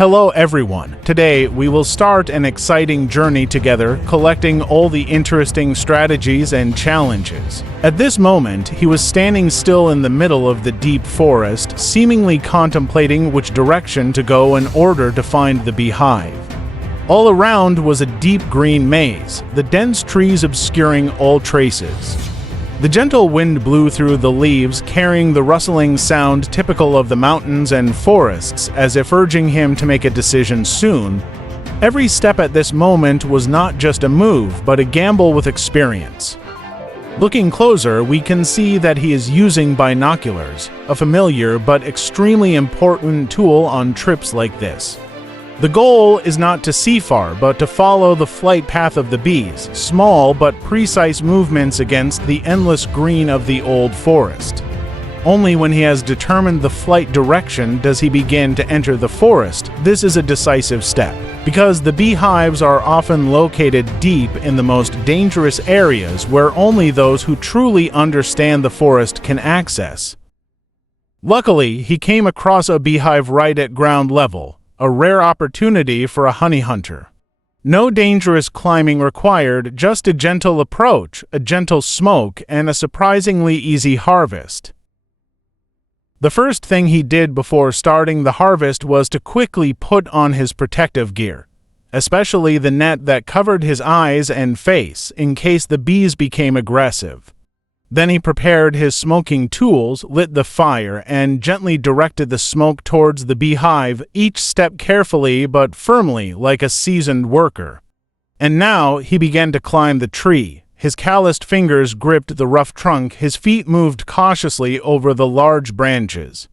Hello everyone. Today we will start an exciting journey together, collecting all the interesting strategies and challenges. At this moment, he was standing still in the middle of the deep forest, seemingly contemplating which direction to go in order to find the beehive. All around was a deep green maze, the dense trees obscuring all traces. The gentle wind blew through the leaves, carrying the rustling sound typical of the mountains and forests, as if urging him to make a decision soon. Every step at this moment was not just a move, but a gamble with experience. Looking closer, we can see that he is using binoculars, a familiar but extremely important tool on trips like this. The goal is not to see far, but to follow the flight path of the bees, small but precise movements against the endless green of the old forest. Only when he has determined the flight direction does he begin to enter the forest. This is a decisive step, because the beehives are often located deep in the most dangerous areas where only those who truly understand the forest can access. Luckily, he came across a beehive right at ground level, a rare opportunity for a honey hunter. No dangerous climbing required, just a gentle approach, a gentle smoke, and a surprisingly easy harvest. The first thing he did before starting the harvest was to quickly put on his protective gear, especially the net that covered his eyes and face in case the bees became aggressive. Then he prepared his smoking tools, lit the fire, and gently directed the smoke towards the beehive, each step carefully but firmly like a seasoned worker. And now he began to climb the tree. His calloused fingers gripped the rough trunk, his feet moved cautiously over the large branches.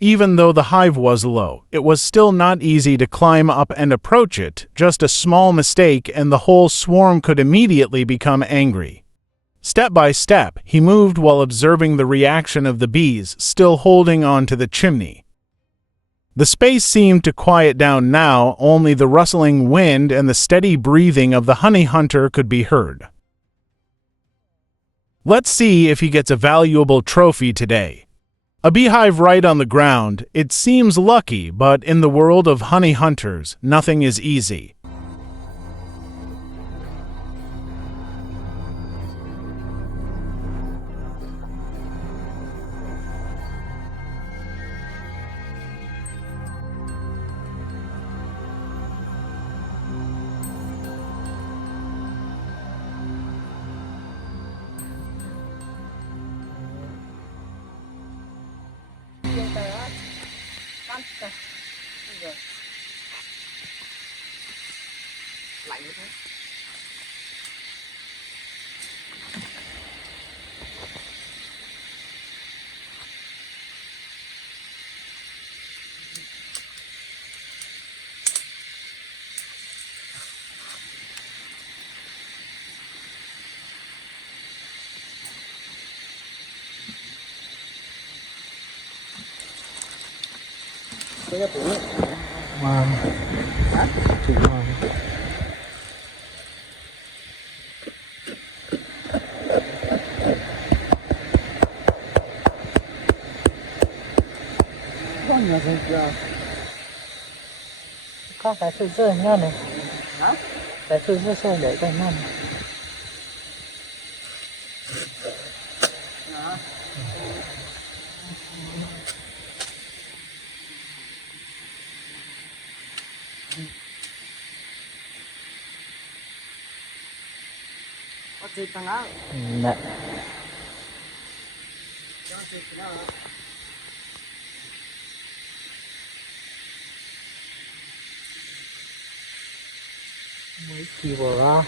Even though the hive was low, it was still not easy to climb up and approach it. Just a small mistake and the whole swarm could immediately become angry. Step by step, he moved while observing the reaction of the bees, still holding on to the chimney. The space seemed to quiet down now, only the rustling wind and the steady breathing of the honey hunter could be heard. Let's see if he gets a valuable trophy today. A beehive right on the ground. It seems lucky, but in the world of honey hunters, nothing is easy. Wow. Too long. Có cái sự dơ nhau này. Cái sự dơ xe để cái nhau này. Nè. Mấy kỳ bò ra.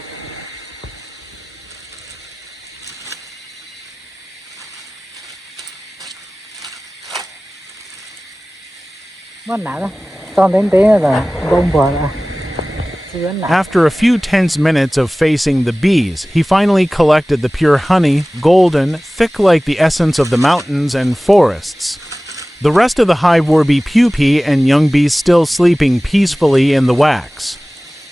Mất nã đó. Xong đến thế là bông bò ra. After a few tense minutes of facing the bees, he finally collected the pure honey, golden, thick like the essence of the mountains and forests. The rest of the hive were bee pupae and young bees still sleeping peacefully in the wax.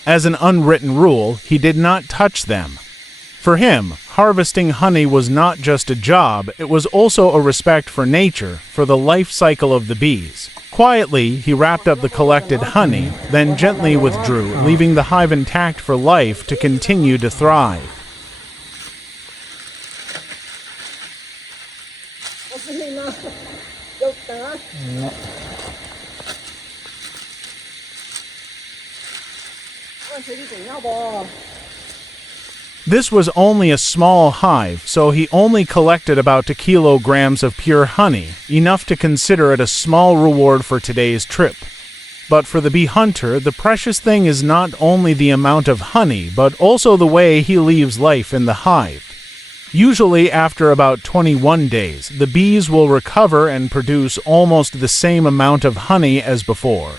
As an unwritten rule, he did not touch them. For him, Harvesting honey was not just a job, it was also a respect for nature, for the life cycle of the bees. Quietly, he wrapped up the collected honey, then gently withdrew, leaving the hive intact for life to continue to thrive. This was only a small hive, so he only collected about 2 kilograms of pure honey, enough to consider it a small reward for today's trip. But for the bee hunter, the precious thing is not only the amount of honey, but also the way he leaves life in the hive. Usually after about 21 days, the bees will recover and produce almost the same amount of honey as before.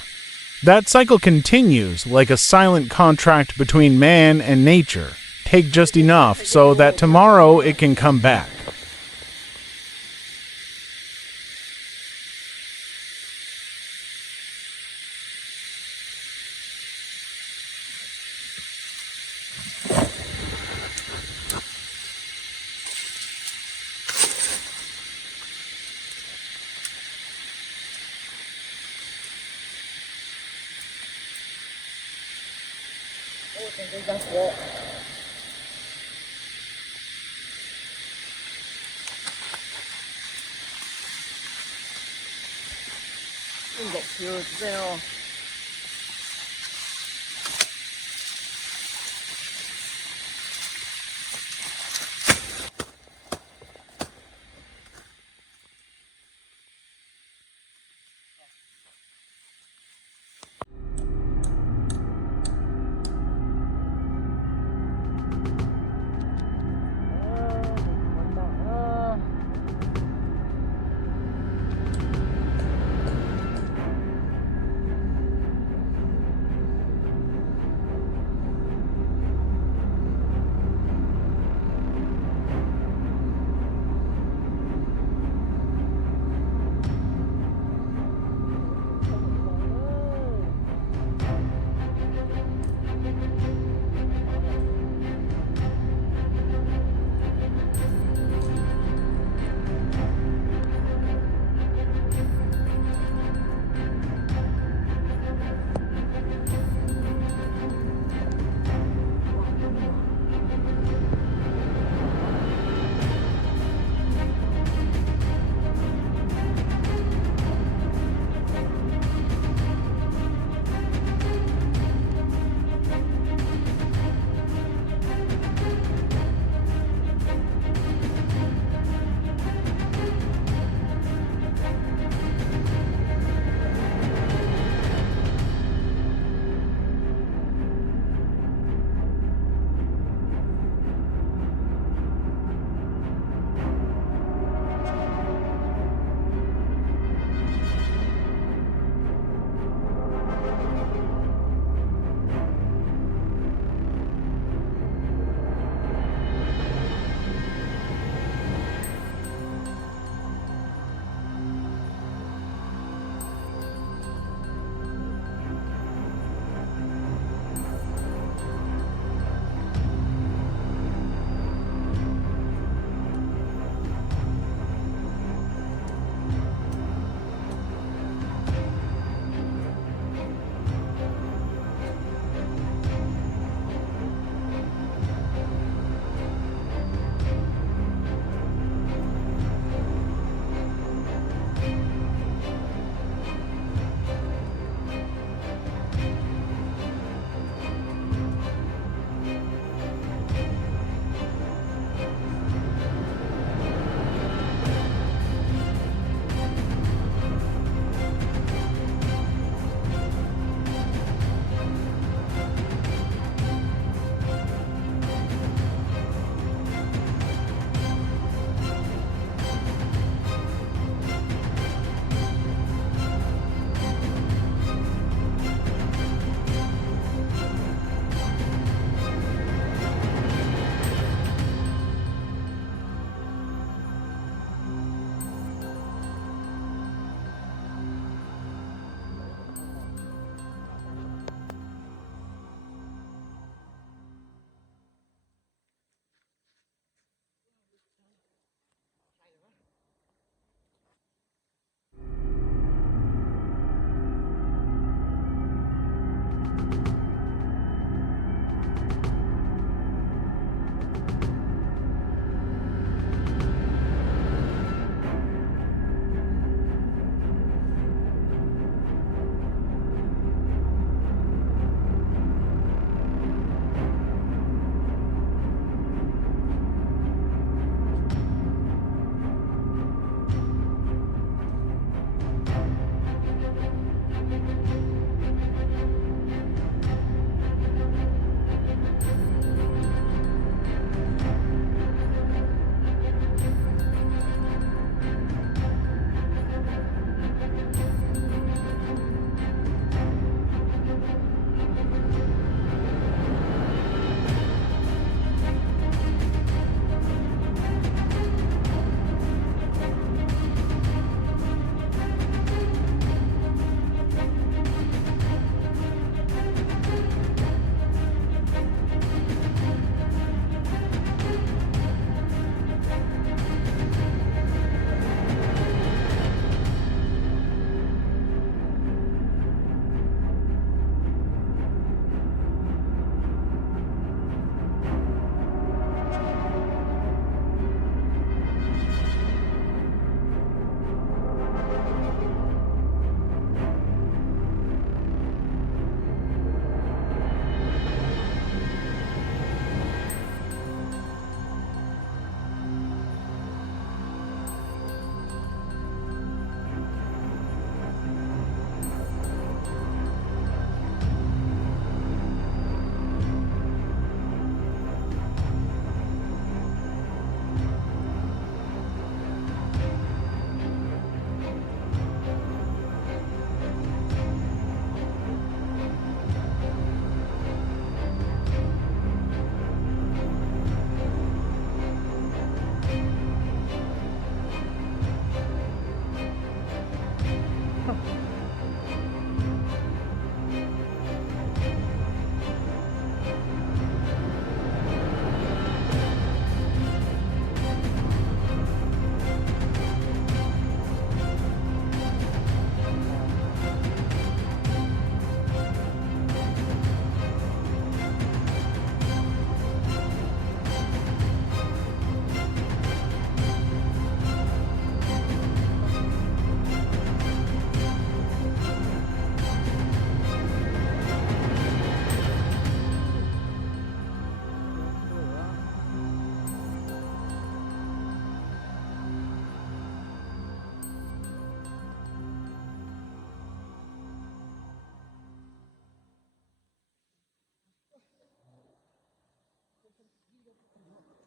That cycle continues like a silent contract between man and nature. Take just enough so that tomorrow it can come back.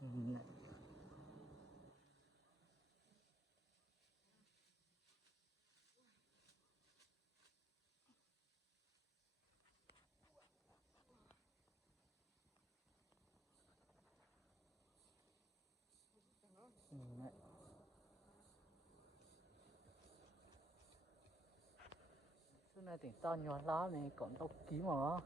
Ừ. Ừ. Số này tỉnh to nhỏ lá này còn tóc ký mà.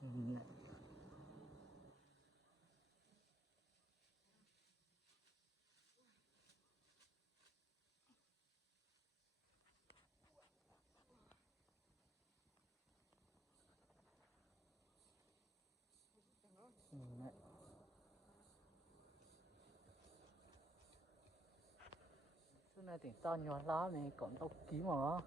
Ừ. Ừ. Ừ. Số này tỉnh to nhỏ lá này còn tóc ký mà.